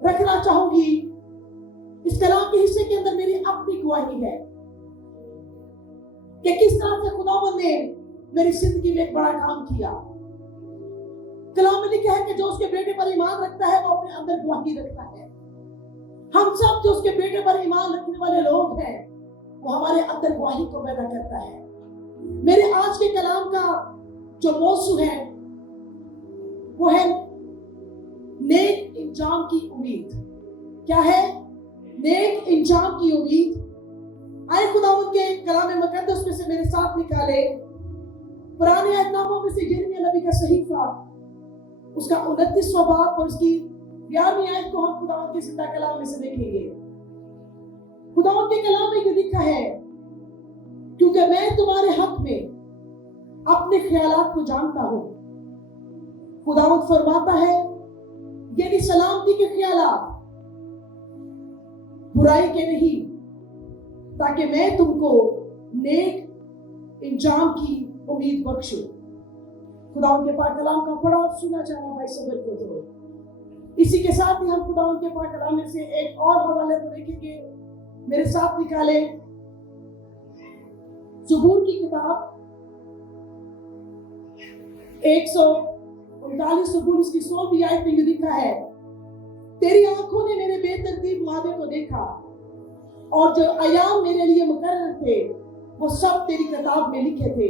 रखना चाहूंगी। इस कलाम के हिस्से के अंदर मेरी अपनी गवाही है कि किस तरह से खुदावंद ने मेरी जिंदगी में एक बड़ा काम किया। कलाम में लिखा है कि जो उसके बेटे पर ईमान रखता है वो अपने अंदर गवाही रखता है। हम सब जो उसके बेटे पर ईमान रखने वाले लोग हैं वो हमारे अंदर गवाही को पैदा करता है। मेरे आज के कलाम का जो मौजू है वो है नेक इंजाम की उम्मीद। क्या है? नेक इंजाम की उम्मीद। आए खुदावंद के कलाम मुकद्दस में से मेरे साथ निकाले पुराने अहदनामों में से यिर्मयाह नबी का सहीफा, उसका 29वां बाब और उसकी 11वीं आयत को हम खुदावंद के जिंदा कलाम में से देखेंगे। खुदावंद के कलाम में ये लिखा है, क्योंकि मैं तुम्हारे हक में अपने ख्यालात को जानता हूं। खुदावंद फरमाता है, यदि सलामती के ख्यालात, बुराई के नहीं, ताकि मैं तुमको नेक इंजाम की उम्मीद बख्शूं। खुदावंद के पाक कलाम का पढ़ा और सुना जाना भाई सबर को दो। इसी के साथ ही हम खुदावंद के पाक कलाम में से एक और हवाले को देखेंगे। मेरे साथ निकाले ज़बूर की किताब 139 ज़बूर उसकी 16वीं आयत में लिखा है, तेरी आंखों ने मेरे बेतरतीब वादे को देखा और जो अयाम मेरे लिए मुकर्रर थे वो सब तेरी किताब में लिखे थे,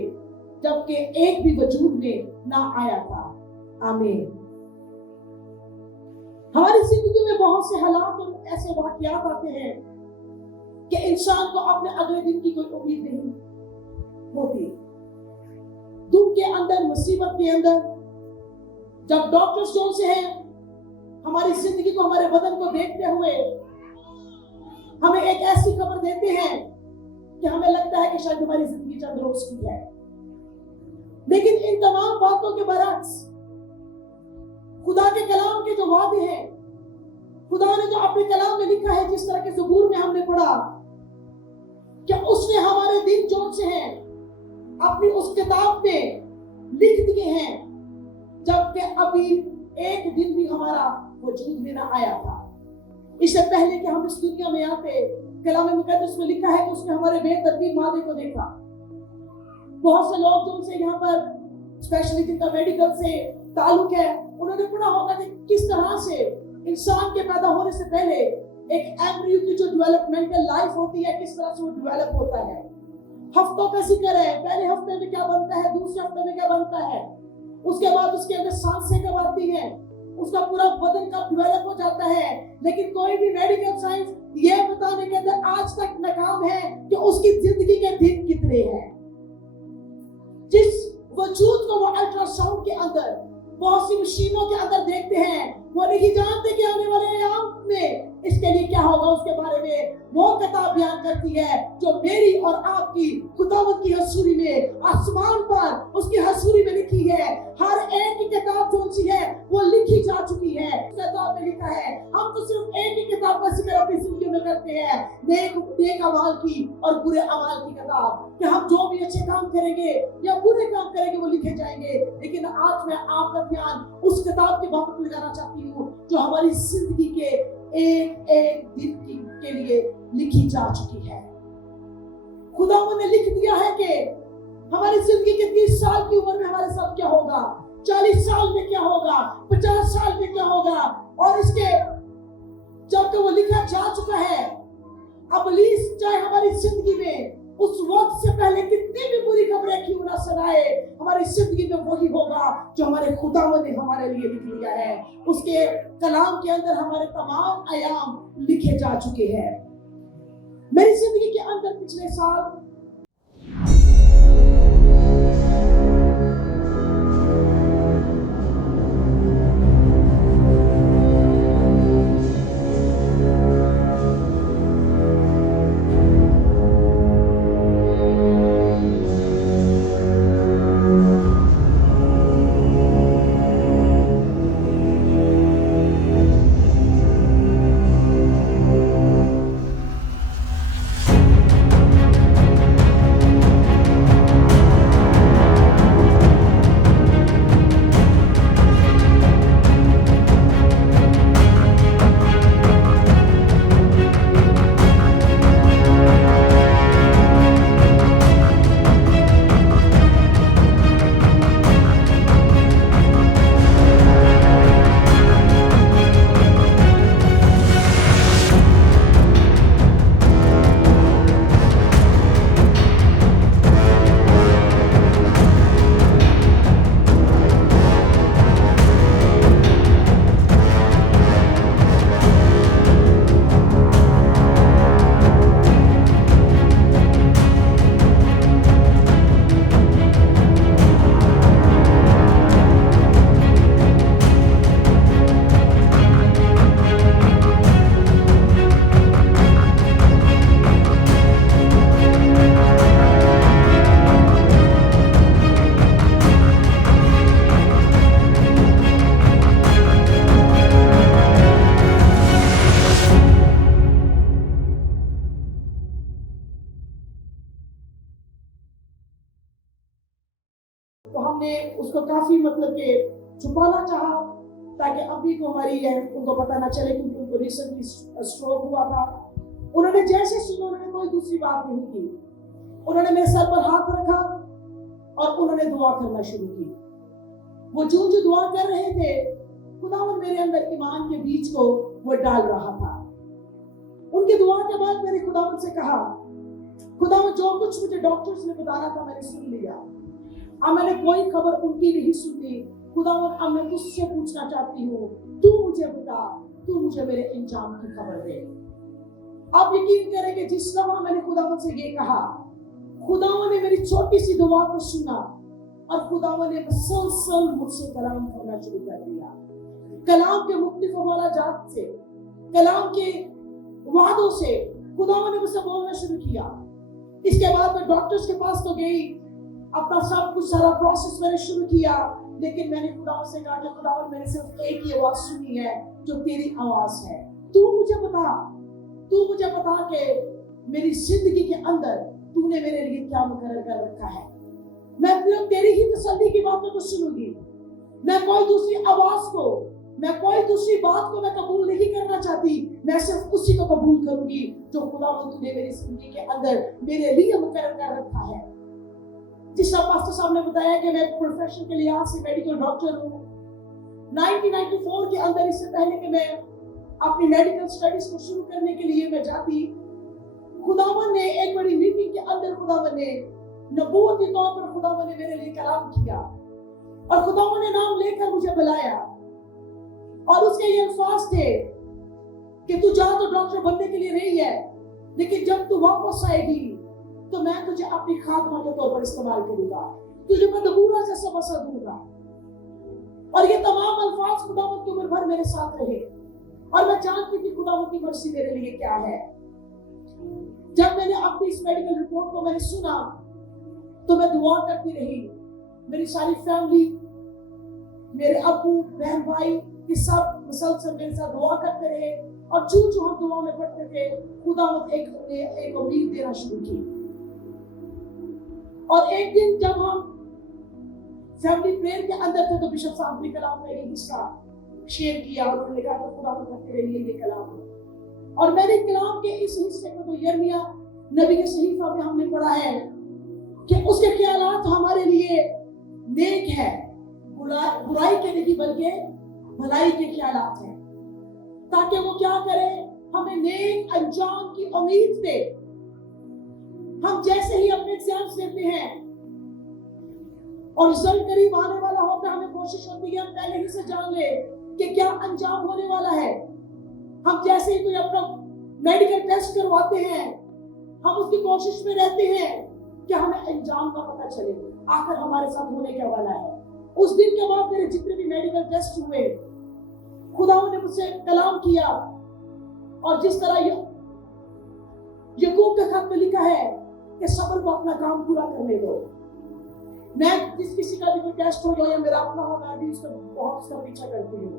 जबकि एक भी वजूद में ना आया था। आमीन। हमारी जिंदगी में बहुत से हालात और ऐसे वाकयात आते हैं कि इंसान को अपने अगले दिन की कोई उम्मीद नहीं होती। दुख के अंदर, मुसीबत के अंदर, जब डॉक्टर्स जो से हैं हमारी जिंदगी को, हमारे बदन को देखते हुए हमें एक ऐसी खबर देते हैं कि हमें लगता है कि शायद हमारी जिंदगी चंद रोज की है। लेकिन इन तमाम बातों के बरक्स खुदा के कलाम के जो वादे हैं, खुदा ने जो अपने कलाम में लिखा है, जिस तरह के ज़बूर में हमने पढ़ा कि उसने हमारे दिन जो से हैं अपनी उस किताब में लिख दिए हैं, जबकि अभी एक दिन भी हमारा वजूद में ना आया था। इससे पहले कि हम इस दुनिया में आते, कलाम मुकद्दस में लिखा है कि उसने हमारे बेतरतीब वादे को देखा। बहुत से लोग जो उनसे यहाँ पर स्पेशली जिनका मेडिकल से ताल्लुक है, उन्होंने पढ़ा होगा कि किस तरह से इंसान के पैदा होने से पहले एक एम्ब्रियो की जो डेवलपमेंटल लाइफ होती है, किस तरह से वो डेवलप होता है। हफ्तों का जिक्र है, पहले हफ्ते में क्या बनता है, दूसरे हफ्ते में क्या बनता है, उसके बाद उसके अंदर सांसें कब आती हैं, उसका पूरा बदन कब डेवलप हो जाता है। लेकिन कोई भी मेडिकल साइंस ये बताने के अंदर आज तक नाकाम है कि उसकी जिंदगी के दिन कितने हैं। जिस वजूद को वो अल्ट्रासाउंड के अंदर, बहुत सी मशीनों के अंदर देखते हैं, वो नहीं जानते कि आने वाले अयाम में इसके लिए क्या होगा। उसके बारे में वो किताब बयान करती है जो मेरी और आपकी खुदावंद की हसूरी में, आसमान पर उसकी हसूरी में लिखी है। हर एक की किताब जो सी है वो लिखी जा चुकी है, किताब में लिखा है। हम तो सिर्फ एक ही किताब का जिक्र अपनी जिंदगी में करते हैं, नेक अमाल की और बुरे अमाल की किताब, कि हम जो भी अच्छे काम करेंगे या बुरे काम करेंगे वो लिखे जाएंगे। लेकिन आज मैं आपका ध्यान उस किताब के बाबत लगाना चाहती हूँ जो हमारी जिंदगी के एक एक दिन के लिए लिखी जा चुकी है। खुदावंद ने लिख दिया है कि हमारी जिंदगी के 30 साल की उम्र में हमारे साथ क्या होगा, 40 साल में क्या होगा, 50 साल में क्या होगा। और इसके जब तो वो लिखा जा चुका है, अब इब्लीस चाहे हमारी जिंदगी में उस वक्त से पहले कितनी भी बुरी खबरें क्यों ना सुनाए, हमारी जिंदगी में वही होगा जो हमारे खुदावंद ने हमारे लिए लिख दिया है। उसके कलाम के अंदर हमारे तमाम अयाम लिखे जा चुके हैं। मेरी जिंदगी के अंदर पिछले साल तो काफी मतलब कि छुपाना चाहा ताकि अभी को हमारी है उनको पता ना चले, क्योंकि उनको रिसेंटली स्ट्रोक हुआ था। उन्होंने जैसे सुना उन्होंने कोई दूसरी बात नहीं की, उन्होंने मेरे सर पर हाथ रखा और उन्होंने दुआ करना शुरू की। वो जो दुआ कर रहे थे, खुदावंद मेरे अंदर ईमान के बीज को वो डाल रहा था। उनकी दुआ के बाद मैंने खुदावंद से कहा, खुदावंद जो कुछ मुझे डॉक्टर्स ने बताया था मैंने सुन लिया, अब मैंने कोई खबर उनकी नहीं सुनी। खुदावंद अब मैं तुझसे पूछना चाहती हूँ, तू मुझे बता, तू मुझे मेरे इंजाम की खबर दे। आप यकीन करेंगे जिस लम्हा मैंने खुदावंद से ये कहा, खुदावंद ने मेरी छोटी सी दुआ को सुना और खुदावंद ने मुसलसल मुझसे कलाम करना शुरू कर दिया। कलाम के मुख्तलिफ मौलाजात से, कलाम के वादों से खुदावंद ने मुझसे बोलना शुरू किया। इसके बाद मैं डॉक्टर्स के पास तो गई, अपना सब कुछ सारा प्रोसेस मैंने शुरू किया, लेकिन मैंने खुदावंद से कहा कि खुदावंद मैंने सिर्फ एक ही आवाज सुनी है जो तेरी आवाज है। तू मुझे बता कि मेरी जिंदगी के अंदर तूने मेरे लिए क्या मुकर्रर कर रखा है। मैं सिर्फ तेरी ही तसल्ली की बातों को सुनूंगी, मैं कोई दूसरी आवाज को, मैं कोई दूसरी बात को मैं कबूल नहीं करना चाहती। मैं सिर्फ उसी को कबूल करूंगी जो खुदावंद तूने मेरी जिंदगी के अंदर मेरे लिए मुकर्रर कर रखा है। जिस तरह पास्टर साहब ने बताया कि मैं प्रोफेशन के लिहाज से मेडिकल डॉक्टर हूँ। 1994 के अंदर, इससे पहले कि मैं अपनी मेडिकल स्टडीज को शुरू करने के लिए मैं जाती, खुदावंद ने एक बड़ी मीटिंग के अंदर खुदावंद ने नबूवत के तौर पर खुदावंद ने मेरे लिए कलाम किया और खुदावंद ने नाम लेकर मुझे बुलाया और उसके ये अल्फाज थे कि तू जा तो डॉक्टर बनने के लिए नहीं है, लेकिन जब तू वापस आएगी तो मैं तुझे अपनी खादमा के तौर पर इस्तेमाल करूंगा, तुझे मैं नबूरा जैसा वसा दूंगा। और ये तमाम अल्फाज खुदावंद की उम्र भर मेरे साथ रहे और मैं जानती थी खुदावंद की मर्जी मेरे लिए क्या है। जब मैंने अपनी इस मेडिकल रिपोर्ट को मैंने सुना तो मैं दुआ करती रही। मेरी सारी फैमिली, मेरे अब्बू बहन भाई ये सब मुसलसल मेरे साथ दुआ करते रहे और जो हम दुआ में पढ़ते थे खुदावंद एक उम्मीद देना शुरू की। और एक दिन जब हम फैमिली प्रेयर के अंदर थे तो बिशप साहब ने कलाम का एक हिस्सा शेयर किया और उन्होंने कहा खुदावंद का तेरे लिए ये कलाम है। और मैंने कलाम के इस हिस्से को तो यिर्मयाह नबी के सहीफा में हमने पढ़ा है कि उसके ख्यालात हमारे लिए नेक है, बुराई के नहीं बल्कि भलाई के ख्यालात हैं, ताकि वो क्या करे, हमें नेक अंजाम की उम्मीद दे। हम जैसे ही अपने एग्जाम्स देते हैं और रिजल्ट करीब आने वाला होता है, हमें कोशिश होती है हम पहले ही से जान ले कि क्या अंजाम होने वाला है। हम जैसे ही कोई अपना मेडिकल टेस्ट करवाते हैं, हम उसकी कोशिश में रहते हैं कि हमें अंजाम का पता चले, आखिर हमारे साथ होने क्या वाला है। उस दिन के बाद मेरे जितने भी मेडिकल टेस्ट हुए, खुदावंद ने मुझसे कलाम किया और जिस तरह याकूब के खत में लिखा है कि सब्र को अपना काम पूरा करने दो। मैं जिस किसी का भी कोई टेस्ट हो या मेरा अपना हो, मैं भी उसका बहुत उसका पीछा करती हूँ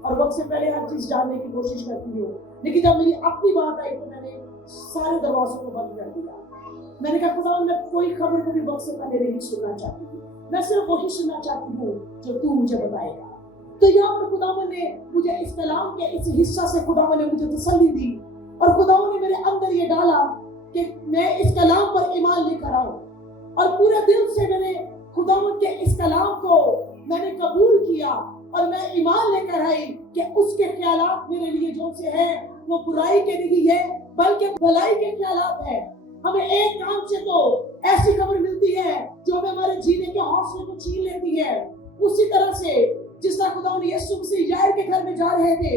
और वक्त से पहले हर चीज जानने की कोशिश करती हूँ। लेकिन जब मेरी अपनी बात आई तो मैंने सारे दरवाजों को बंद कर दिया। मैंने कहा खुदावंद मैं कोई खबर को भी वक्त से पहले नहीं सुनना चाहती हूँ, मैं सिर्फ वही सुनना चाहती हूँ जो तू मुझे बताएगा। तो यहाँ पर खुदावंद ने मुझे इस कलाम के इस हिस्सा से खुदावंद ने मुझे तसल्ली दी और खुदावंद ने मेरे अंदर ये डाला कि मैं इस कलाम पर ईमान लेकर आऊं और पूरे दिल से मैंने खुदावंद के इस कलाम को मैंने कबूल किया और मैं ईमान लेकर आई कि उसके ख्यालात मेरे लिए जो से है वो बुराई के नहीं है बल्कि भलाई के ख्यालात है। हमें एक काम से तो ऐसी खबर मिलती है जो हमें हमारे जीने के हौसले को छीन लेती है। उसी तरह से जिस तरह खुदावंद यीशु मसीह याईर के घर में जा रहे थे,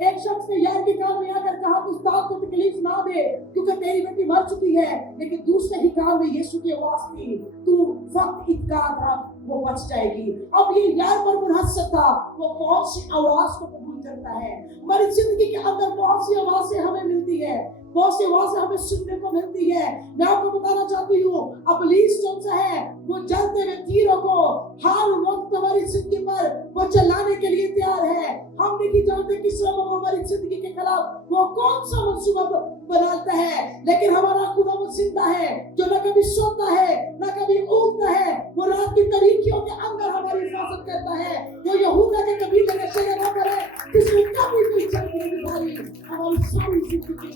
एक शख्स ने याईर के कान में आकर कहा कि उस्ताद को तकलीफ ना दे क्योंकि तेरी बेटी मर चुकी है, लेकिन दूसरे ही कान में यीशु की आवाज थी, तू वक्त इत्कार रख, वो बच जाएगी। अब ये याईर पर मुनहसर था, वो कौन सी आवाज को कबूल करता है। हमारी जिंदगी के अंदर बहुत सी आवाजें हमें मिलती है, बहुत सी आवाजें हमें सुनने को मिलती है। मैं आपको बताना चाहती हूँ, इब्लीस कौन सा है, वो जलते हुए तीरों को हर वक्त हमारी जिंदगी पर वो चलाने के लिए तैयार है। हम नहीं जानते किस समय वो हमारी जिंदगी के खिलाफ वो कौन सा मंसूबा बनाता है, लेकिन हमारा खुदा वो जिंदा है जो न कभी सोता है न कभी ऊँगता है। वो रात की तारीकियों के अंदर हमारी हिफाजत करता है। वो यहूदा के कबीले का शहर है जिसमें कभी कोई चलने की भारी हमारी सारी जिंदगी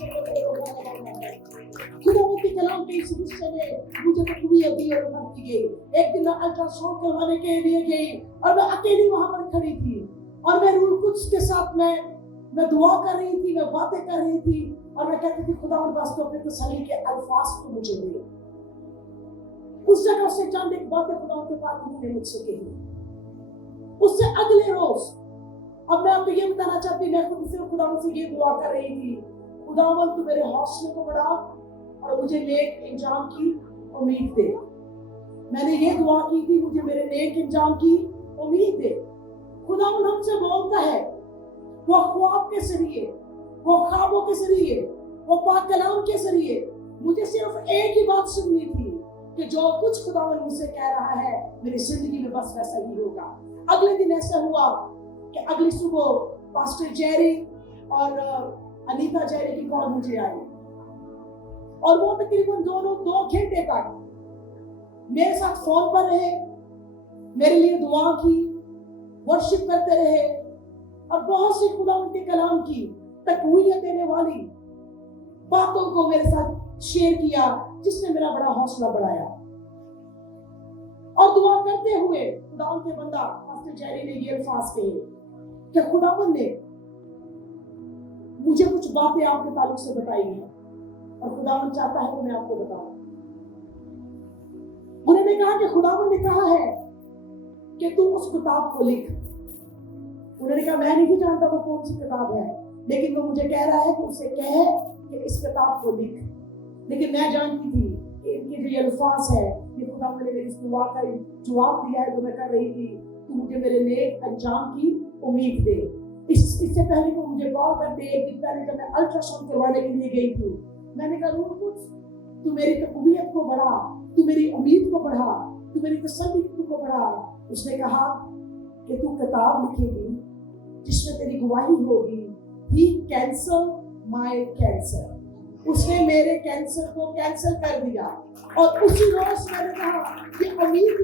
खुदा के कलाम के इस हिस्से में मुझे तकबीर दी और बढ़ती गई। एक दिन मैं अल्ट्रासाउंड करवाने के लिए गई और मैं अकेली वहां पर खड़ी थी और मैं रूह कुद्स के साथ मैं दुआ कर रही थी, मैं बातें कर रही थी और मैं कहती थी खुदा वास्तव में तसल्ली के अल्फाज तो मुझे दे। उस जगह से चंद एक बातें खुदा के पास उन्होंने मुझसे कही। उससे अगले रोज अब मैं आपको ये बताना चाहती, मैं खुद से खुदा से ये दुआ कर रही थी, खुदावंद तू मेरे हौसले को बढ़ा और मुझे नेक इंजाम की उम्मीद दे। मैंने ये दुआ की थी, मुझे मेरे नेक इंजाम की उम्मीद दे। खुदावंद हमसे बोलता है, वो ख्वाब के जरिए, वो ख्वाबों के जरिए, वो पाक कलाम के जरिए मुझे सिर्फ एक ही बात सुननी थी कि जो कुछ खुदावंद मुझसे कह रहा है मेरी जिंदगी में बस वैसा ही होगा। अगले दिन ऐसा हुआ कि अगली सुबह पास्टर जेरी और अनीता जेरी की कॉल मुझे आई और वो तकरीबन दोनों 2 घंटे तक मेरे साथ फोन पर रहे, मेरे लिए दुआ की, वर्शिप करते रहे और बहुत सी खुदा उनके कलाम की तकवीयत देने वाली बातों को मेरे साथ शेयर किया, जिसने मेरा बड़ा हौसला बढ़ाया। और दुआ करते हुए खुदावंद के बंदा पास्टर जेरी ने ये अल्फाज कहे कि खुदावंद ने मुझे कुछ बातें आपके ताल्लुक से बताई हैं और खुदावंद चाहता है कि मैं आपको बताऊं। उन्होंने कहा कि खुदावंद ने कहा है कि तू उस किताब को लिख। उन्होंने कहा मैं नहीं जानता वो कौन सी किताब है, लेकिन वो मुझे कह रहा है कि उसे कहे कि इस किताब को लिख। लेकिन मैं जानती थी कि इनके जो ये अल्फाज है, ये खुदावंद ने मेरी इस दुआ का जवाब दिया है जो मैं कर रही थी, तू मुझे मेरे नेक अंजाम की उम्मीद दे। इससे पहले वो मुझे कॉल करते, एक दिन पहले जब मैं अल्ट्रासाउंड करवाने के लिए गई थी, मैंने कहा रूह कुद्स तू मेरी तकवीयत को बढ़ा, तू मेरी उम्मीद को बढ़ा, तू मेरी तसल्ली को बढ़ा। उसने कहा कि तू किताब लिखेगी जिसमें तेरी गवाही होगी, ही कैंसल माय कैंसर। उसने मेरे कैंसर को कैंसिल कर दिया और उसी रोज मैंने कहा कि उम्मीद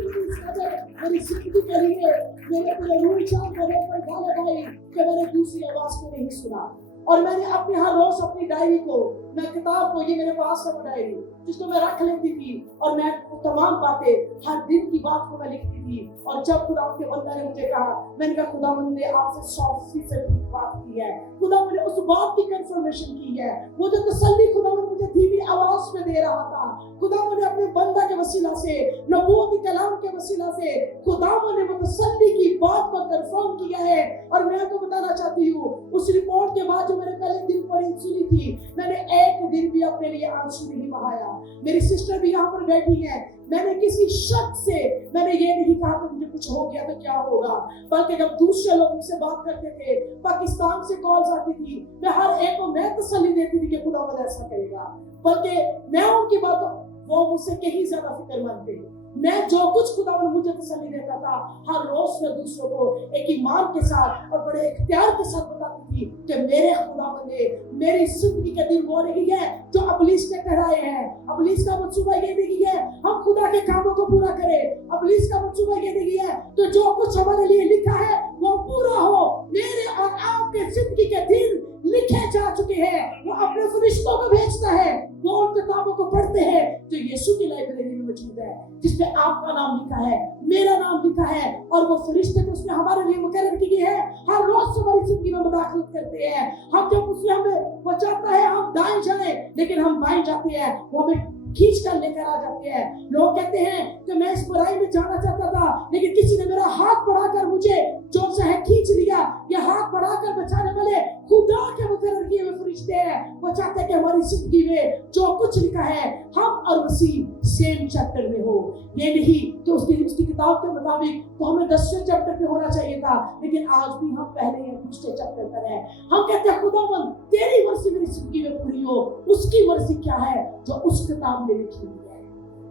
मेरी जिंदगी के लिए मेरे रूह चाह मेरे पर डाले भाई कि मैंने दूसरी आवाज को नहीं सुना। और मैंने अपने हर रोज अपनी डायरी को, मैं किताब को, ये मेरे पास है वो डायरी जिसको मैं रख लेती थी और मैं तमाम बातें हर दिन की बात को मैं लिखती थी। और जब खुदा के बंदा ने मुझे कहा, मैंने कहा खुदावंद ने आपसे 100% बात की है, खुदावंद ने उस बात की कंफर्मेशन की है। वो जो तसल्ली खुदावंद मुझे धीमी आवाज में दे रहा था, खुदावंद ने अपने बंदा के वसीला से, नबूवती कलाम के वसीला से खुदावंद ने वो तसल्ली की बात को कंफर्म किया है। और मैं आपको बताना चाहती हूँ, उस रिपोर्ट के बाद जो मैंने पहले दिन पढ़ी सुनी थी, मैंने एक दिन भी अपने लिए आंसू नहीं बहाया। मेरी सिस्टर भी यहाँ पर बैठी है, मैंने किसी शख्स से मैंने ये नहीं कहा कि मुझे कुछ हो गया तो क्या होगा, बल्कि जब दूसरे लोग मुझसे बात करते थे, पाकिस्तान से कॉल्स आती थी, मैं हर एक को मैं तसल्ली देती थी कि खुदावंद ऐसा करेगा। बल्कि मैं उनकी बातों, वो मुझसे कहीं ज्यादा फिक्रमंद थे। मैं जो कुछ खुदावंद मुझे तसल्ली देता था, हर रोज मैं दूसरों को एक ईमान के साथ और बड़े इख्तियार के साथ बताती थी कि मेरे खुदावंद ने मेरी जिंदगी के दिन वो नहीं है जो इब्लीस ने कराए हैं। इब्लीस का मंसूबा ये नहीं है हम खुदा के कामों को पूरा करें, इब्लीस का मंसूबा ये नहीं है तो जो कुछ हमारे लिए लिखा है वो पूरा हो। मेरे और आपके जिंदगी के दिन लिखे जा चुके हैं, वो अपने फरिश्तों को भेजता है, वो उन किताबों को पढ़ते हैं जो यीशु की लाइब्रेरी में मौजूद है, जिसमें आपका नाम लिखा है, मेरा नाम लिखा है, और वो फरिश्ते तो उसने हमारे लिए मुकर्रर की है, हर रोज हमारी जिंदगी में मुदाखलत करते हैं। हम जब उसने हमें वो चाहता है हम दाएं जाएं, लेकिन हम बाएं जाते हैं, वो हमें खींच कर लेकर आ जाते हैं। लोग कहते हैं कि मैं इस बुराई में जाना चाहता था, लेकिन किसी ने मेरा हाथ बढ़ाकर मुझे जो चाहे खींच लिया। ये हाथ बढ़ाकर बचाने वाले खुदा के मुकर्रर किए हुए फरिश्ते हैं। वो चाहता है कि हमारी जिंदगी में जो कुछ लिखा है हम और मसीह सेम चैप्टर में हो। ये नहीं कि उसकी किताब के मुताबिक तो हमें 10वें चैप्टर पे होना चाहिए था, लेकिन आज भी हम पहले या दूसरे चैप्टर पर है। हम कहते हैं खुदावन तेरी मर्जी मेरी जिंदगी में पूरी हो। उसकी मर्जी क्या है जो उस किताब में लिखी हुई है?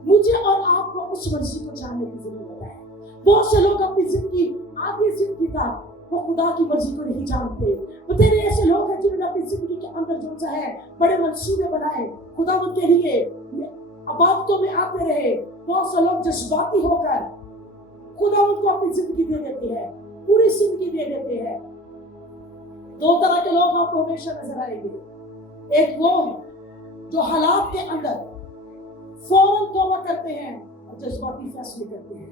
मुझे और आपको उस मर्जी को जानने की जरूरत है। बहुत से लोग अपनी जिंदगी आधी जिंदगी तक वो खुदा की मर्जी को नहीं जानते। तो तेरे ऐसे लोग हैं जिन्होंने अपनी जिंदगी के अंदर जो सा है बड़े मंसूबे बनाए खुदा के लिए, इबादतों में आते रहे। बहुत से लोग जज्बाती होकर खुदा को अपनी जिंदगी दे देते हैं, पूरी जिंदगी दे देते हैं। दो तरह के लोग आपको हमेशा नजर आएंगे। एक वो जो हालात के अंदर फौरन तौबा करते हैं और जज्बाती फैसले करते हैं,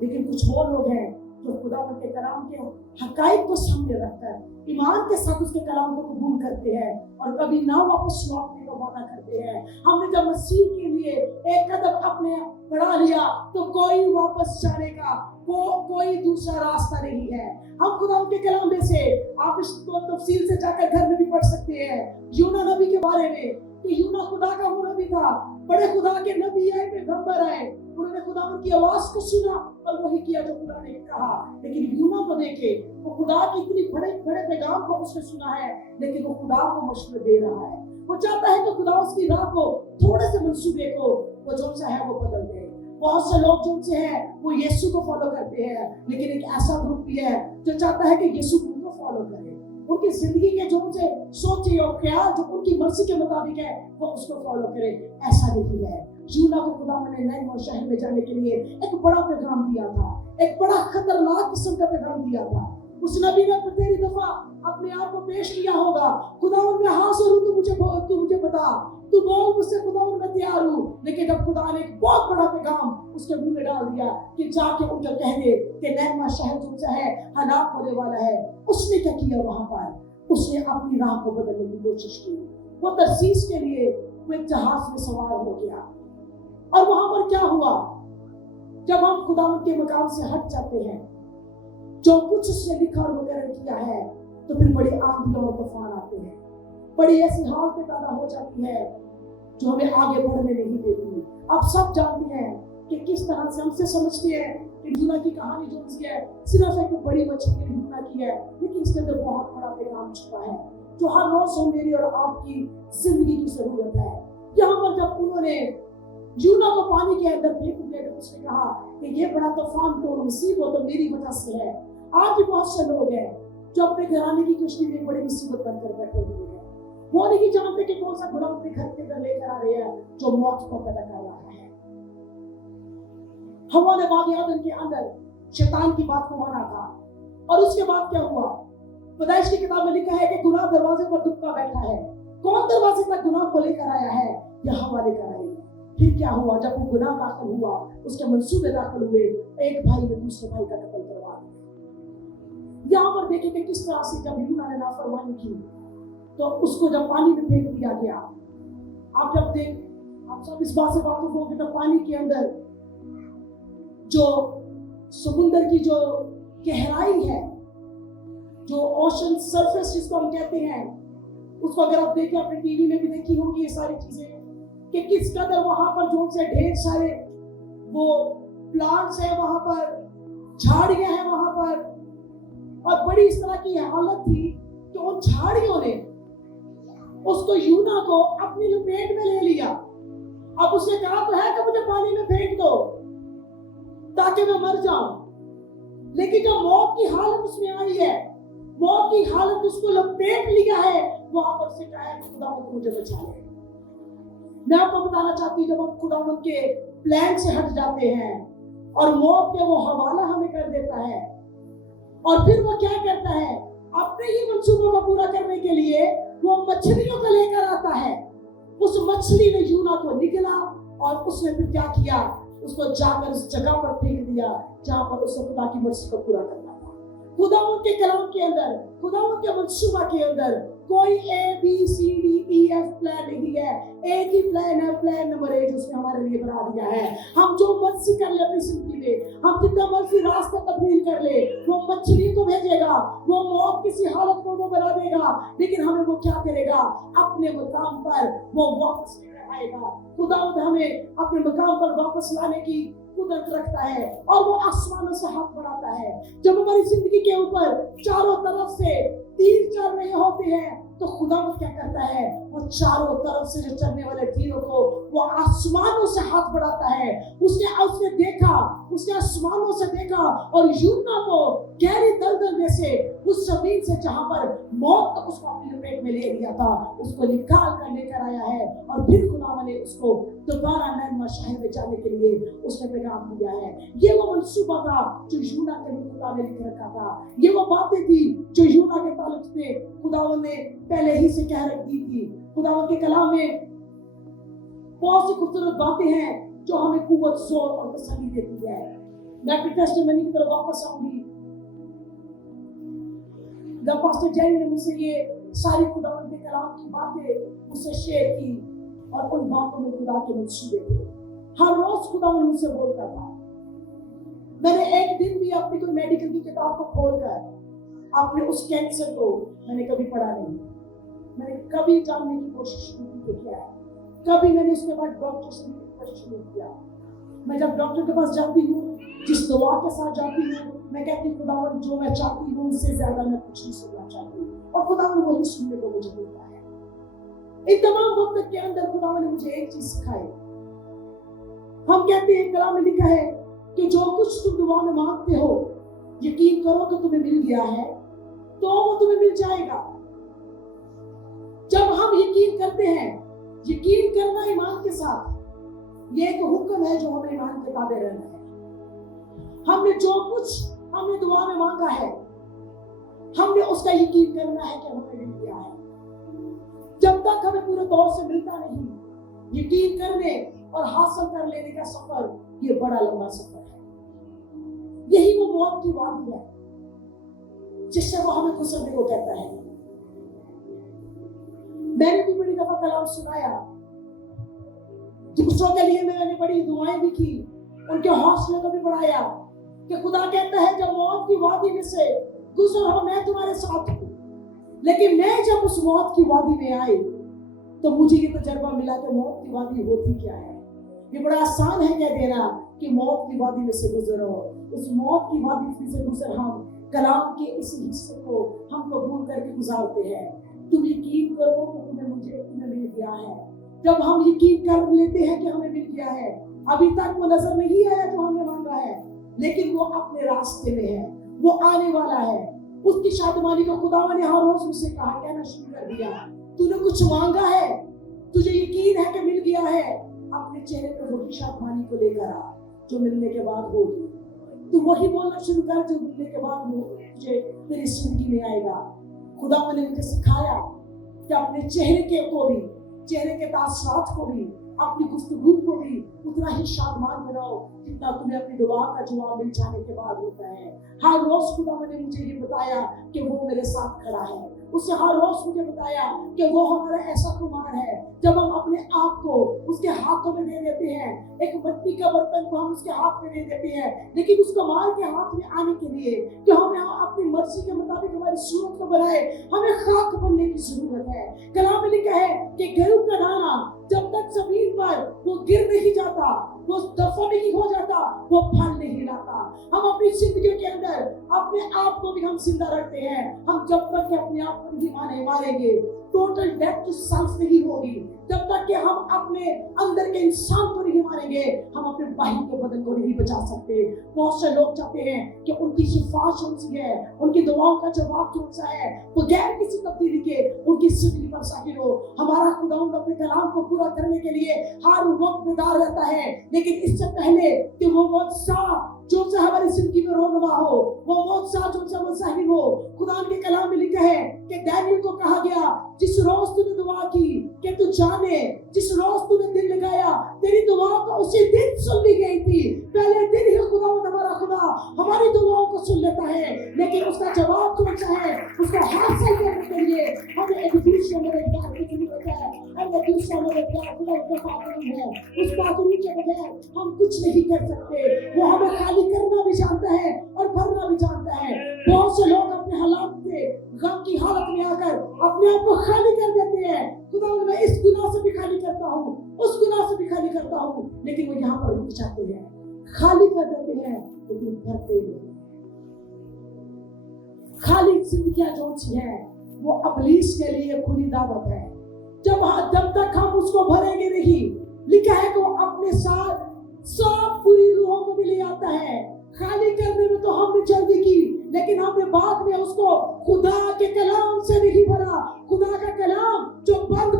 लेकिन कुछ और लोग हैं जो खुदा के कलाम के हकाइक को सामने रखकर ईमान के साथ उसके कलाम को कबूल करते हैं और कभी ना वापस लौटने का वादा करते हैं। हमने जब मसीह के लिए एक कदम अपने बढ़ा लिया तो कोई वापस जाने का कोई दूसरा रास्ता नहीं है। हम खुदा के कलाम में से आप इसको तफसील से जाकर घर में भी पढ़ सकते हैं यूना नबी के बारे में कि यूना खुदा का वो नबी था। बड़े खुदा के नबी आए, पैगंबर आए, उन्होंने खुदा की आवाज को सुना और वही किया जो खुदा ने कहा। लेकिन यूना को देखे वो खुदा की इतनी बड़े बड़े पैगाम को उसने सुना है, लेकिन वो खुदा को मशवरे दे रहा है। वो चाहता है कि खुदा उसकी राह को थोड़े से मंसूबे को वो जो सा है वो बदल दे। बहुत से लोग जो से हैं वो यीशु को फॉलो करते हैं, लेकिन एक ऐसा ग्रुप भी है जो चाहता है कि यीशु को फॉलो करे। उनकी जिंदगी के जो उनसे सोचे और ख्याल जो उनकी मर्जी के मुताबिक है वो उसको फॉलो करे। ऐसा नहीं है। यूना को खुदा ने नए और शहर में जाने के लिए एक बड़ा पैगाम दिया था, एक बड़ा खतरनाक किस्म का पैगाम दिया था। उस नबी ने तेरी दफा अपने आप को पेश किया होगा, खुदा मैं हाजिर हूं, तू मुझे बता, तू बोल मुझसे, खुदा मैं तैयार हूं। लेकिन जब खुदा ने एक बहुत बड़ा पैगाम उसके मुंह में डाल दिया कि जाके उनको कह दे कि नैमा शहर जो है हलाक होने वाला है, उसने क्या किया वहां पर? उसने अपनी राह को बदलने की कोशिश की। वो तरसीस के लिए वो एक जहाज में सवार हो गया और वहां पर क्या हुआ? जब हम खुदा के मकाम से हट जाते हैं, जो कुछ उसने लिखा और वगैरह किया है, तो फिर बड़ी आंधियां और तूफान आते हैं, बड़ी ऐसी हालतें पैदा हो जाती है जो हमें आगे बढ़ने नहीं देती। आप सब जानते हैं कि किस तरह से हमसे समझते हैं कि यूना की कहानी जो सी है सिर्फ एक बड़ी मछली यूना की है, लेकिन इसके अंदर बहुत बड़ा पैगाम छुपा है जो हर रोज मेरी और आपकी जिंदगी की जरूरत है। यहाँ पर जब उन्होंने यूना को पानी के अंदर फेंक दिया तो उसने कहा कि ये बड़ा तूफान तो मुसीबत तो मेरी वजह से है। आज भी बहुत से लोग हैं जो अपने घराने की कश्ती में बड़ी मुसीबत बनकर बैठे हुए हैं। वो नहीं जानते कि कौन सा गुनाह अपने घर के अंदर लेकर आ रहे हैं जो मौत को पैदा कर रहा है। हवा ने बाग यादन के अंदर शैतान की बात को माना था और उसके बाद क्या हुआ? पैदाइश की किताब में लिखा है कि गुनाह दरवाजे पर दुबका बैठा है। कौन दरवाजे तक गुनाह को लेकर आया है? यह हवा लेकर आई। फिर क्या हुआ? जब वो गुनाह दाखिल हुआ, उसके मंसूबे दाखिल हुए, एक भाई ने दूसरे भाई का कत्ल करवा दिया। यहाँ पर देखें कि किस तरह से जब यूना ने नाफरमानी की तो उसको जब पानी में फेंक दिया गया। आप सब इस बात से वाकिफ हो कि पानी के अंदर जो समुद्र की जो गहराई है, जो ओशन सरफेस जिसको हम कहते हैं, उसको अगर आप देखें, अपने टीवी में भी देखी होगी ये सारी चीजें कि किस कदर वहां पर जो से ढेर सारे वो प्लांट्स है, वहां पर झाड़ियां हैं वहां पर, और बड़ी इस तरह की हालत थी कि उन झाड़ियों ने उसको यूना को अपनी लपेट में ले लिया। अब उसने कहा तो है कि मुझे पानी में फेंक दो ताकि मैं मर जाऊं, लेकिन जब मौत की हालत उसमें आई है, मौत की हालत उसको लपेट लिया है, वहां पर से कहा है कि खुदावंद मुझे बचा ले। मैं आपको बताना चाहती हूँ, जब हम खुदावंद के प्लान से हट जाते हैं और मौत के वो हवाला हमें कर देता है, और फिर वो क्या करता है? अपने ही मंसूबों को पूरा करने के लिए वो मछलियों को लेकर आता है। उस मछली ने यूना को निकला और उसने फिर क्या किया? उसको जाकर उस जगह पर फेंक दिया जहां पर उसने खुदा की मर्जी को पूरा करना था। खुदावंद के कलाम के अंदर, खुदावंद के मंसूबा के अंदर कोई ABCDEF प्लान नहीं है। एक ही प्लान है, प्लान नंबर 1 उसने हमारे लिए बना दिया है। हम जो मर्जी कर ले अपनी जिंदगी में, हम जितना मर्जी रास्ता तब्दील कर ले, वो मछली को भेजेगा, वो मौत किसी हालत को वो बना देगा, लेकिन हमें वो क्या करेगा, अपने मुकाम पर वो वापस लेकर आएगा। खुदावंद हमें अपने मुकाम पर वापस लाने की कुदरत रखता है और वो आसमानों से हाथ बढ़ाता है। जब हमारी जिंदगी के ऊपर चारों तरफ से तीर चल रहे होते हैं तो खुदावंद क्या करता है, वो चारों तरफ से जो चलने वाले तीरों को वो आसमानों से हाथ बढ़ाता है। उसने देखा, उसने आसमानों से देखा और यूहन्ना को गहरी दलदल में से, उस जमीन से जहां पर मौत तक उसको अपने लपेट में ले लिया था, उसको निकाल कर लेकर आया है और फिर खुदावंद ने उसको दोबारा नैनवा शहर में जाने के लिए उसने पैगाम दिया है। ये वो मंसूबा था जो यूहन्ना के लिए खुदा ने लिख रखा था। ये वो बातें थी जो यूहन्ना के ताल्लुक से खुदावंद ने पहले ही से कह रख दी थी। खुदावंद के कलाम में बहुत सी खूबसूरत बातें हैं जो हमें कुव्वत, जोर और तसल्ली देती है। मैं अपनी टेस्टिमनी की तरफ वापस आऊंगी। जब पास्टर जेरी ने मुझसे ये सारी खुदावंद के कलाम की बातें मुझसे शेयर की और उन बातों में खुदा के मंसूबे थे। हर रोज खुदावंद मुझसे बोलता था। मैंने एक दिन भी अपनी कोई मेडिकल की किताब को खोलकर अपने उस कैंसर को मैंने कभी पढ़ा नहीं। मैंने कभी जानने की कोशिश नहीं की क्या है। कभी मैंने उसके बाद डॉक्टर से क्वेश्चन नहीं किया। मैं जब डॉक्टर के पास जाती हूँ, जिस दवा के साथ जाती हूँ, मैं कहती हूँ खुदावंद जो मैं चाहती हूँ इससे ज्यादा मैं कुछ नहीं सुनना चाहती हूँ, और खुदावंद वही सुनने को मुझे देता है। इन तमाम वक्त के अंदर खुदावंद ने मुझे एक चीज सिखाई। हम कहते हैं, कलाम में लिखा है कि जो कुछ तुम दुआ में मांगते हो यकीन करो तो तुम्हें मिल गया है, तो वो तुम्हें मिल जाएगा। जब हम यकीन करते हैं, यकीन करना ईमान के साथ, ये एक हुक्म है जो हमें ईमान के ताबे रहना है। हमने जो कुछ हमने दुआ में मांगा है, हमने उसका यकीन करना है कि हमें मिल गया है। जब तक हमें पूरे तौर से मिलता नहीं, यकीन करने और हासिल कर लेने का सफर ये बड़ा लंबा सफर है। यही वो मौत की वादी है जिससे वो हमें गुजरने को कहता है। मैंने भी बड़ी दफा कलाम सुनाया, दूसरों के लिए मैंने बड़ी दुआएं भी की, उनके हौसले को भी बढ़ाया कि खुदा कहता है जब मौत की वादी में से गुजरो मैं तुम्हारे साथ हूं। लेकिन मैं जब उस मौत की वादी में आई तो मुझे ये तजर्बा मिला कि मौत की वादी होती क्या है। ये बड़ा आसान है कह देना कि मौत की वादी में से गुजरो। उस मौत की वादी में से गुजर हम कलाम के इस हिस्से को हम कबूल करके गुजारते हैं। तुम यकीन करो कि तुम्हें मिल गया है। जब हम यकीन कर लेते हैं कि हमें मिल गया है, अभी तक वो नजर नहीं आया जो हमने मांगा है, लेकिन वो अपने रास्ते में है, वो आने वाला है। उसकी शादमानी को खुदावन ने हर रोज मुझसे कहा, कहना शुरू कर दिया, तूने कुछ मांगा है, तुझे यकीन है कि मिल गया है, अपने चेहरे पर वही शादमानी को लेकर आ जो मिलने के बाद होगी। तू वही बोलना शुरू कर जो मिलने के बाद तुझे तेरी जिंदगी में आएगा। खुदावन ने मुझे सिखाया कि अपने चेहरे के तासरात को भी, अपनी गुफ्तगू को भी उतना ही शादमान बनाओ जितना तुम्हें अपनी दुआ का जवाब मिल जाने के बाद होता है। हर रोज खुदावन ने मुझे ये बताया कि वो मेरे साथ खड़ा है। उसने हर रोज मुझे बताया कि वो हमारा ऐसा कुमार है, जब हम अपने आप को उसके हाथों में दे देते हैं, एक मिट्टी का बर्तन को हम उसके हाथ में दे देते हैं, लेकिन उस कुमार के हाथ में आने के लिए कि हमें अपनी मर्जी के मुताबिक हमारी सूरत को बनाए, हमें खाक बनने की जरूरत है। कलाम में लिखा है कि गेहूं का दाना जब तक जमीन पर वो गिर नहीं जाता, वो दफा नहीं हो जाता, वो फल नहीं लाता। हम अपनी जिंदगी के अंदर अपने आप को भी हम जिंदा रखते हैं। हम जब तक कि अपने आप को नहीं मारेंगे, टोटल डेथ टू सेल्फ नहीं होगी, जब तक कि हम अपने अंदर के इंसान को नहीं मारेंगे, हम अपने बाहर के बदन को नहीं बचा सकते। बहुत से लोग चाहते हैं कि उनकी शिफा कौन सी है, उनकी दुआओं का जवाब कौन सा है, बगैर किसी तब्दीली के उनकी जिंदगी पर जाहिर हो। हमारा खुदावंद अपने कलाम को पूरा करने के लिए हर वक्त बेदार रहता है, लेकिन इससे पहले कि वो मौजज़ा जो से हमारी जिंदगी में रोनुमा हो, वो मौजज़ा जो से वो ज़ाहिर हो, खुदा के कलाम में लिखा है कि दानियल को कहा गया जिस रोज तूने दुआ की कि तू जाने, जिस रोज तूने दिल लगाया तेरी दुआ को उसी दिन सुन ली गई थी। पहले दिन ही खुदावंद हमारा खुदा हमारी दुआओं को सुन लेता है, लेकिन उसका जवाब कौन सा है, उसको हासिल करने के लिए हमें एक दूसरे मददगार की जरूरत है। और एक दूसरा मददगार खुदा का पात्र है, उस पात्र के बगैर हम कुछ नहीं कर सकते। वो हमें खाली करना भी जानता है और भरना भी जानता है। बहुत से लोग अपने हालात से गम की हालत में आकर अपने आप को खाली कर देते हैं। खुदा मैं इस गुनाह से भी खाली करता हूँ, उस गुनाह से भी खाली करता हूँ, लेकिन वो यहाँ पर रुक जाते हैं, खाली कर देते हैं लेकिन भरते नहीं। खाली जिंदगी जो सी है वो अबलीस के लिए खुली दावत है। जब तक हम उसको भरेंगे नहीं, लिखा है कि वो अपने साथ सब बुरी रूहों को भी ले आता है। खाली करने में तो हमने जल्दी की, लेकिन हमने बाद में उसको खुदा के कलाम से नहीं भरा। खुदा का कलाम जो बंद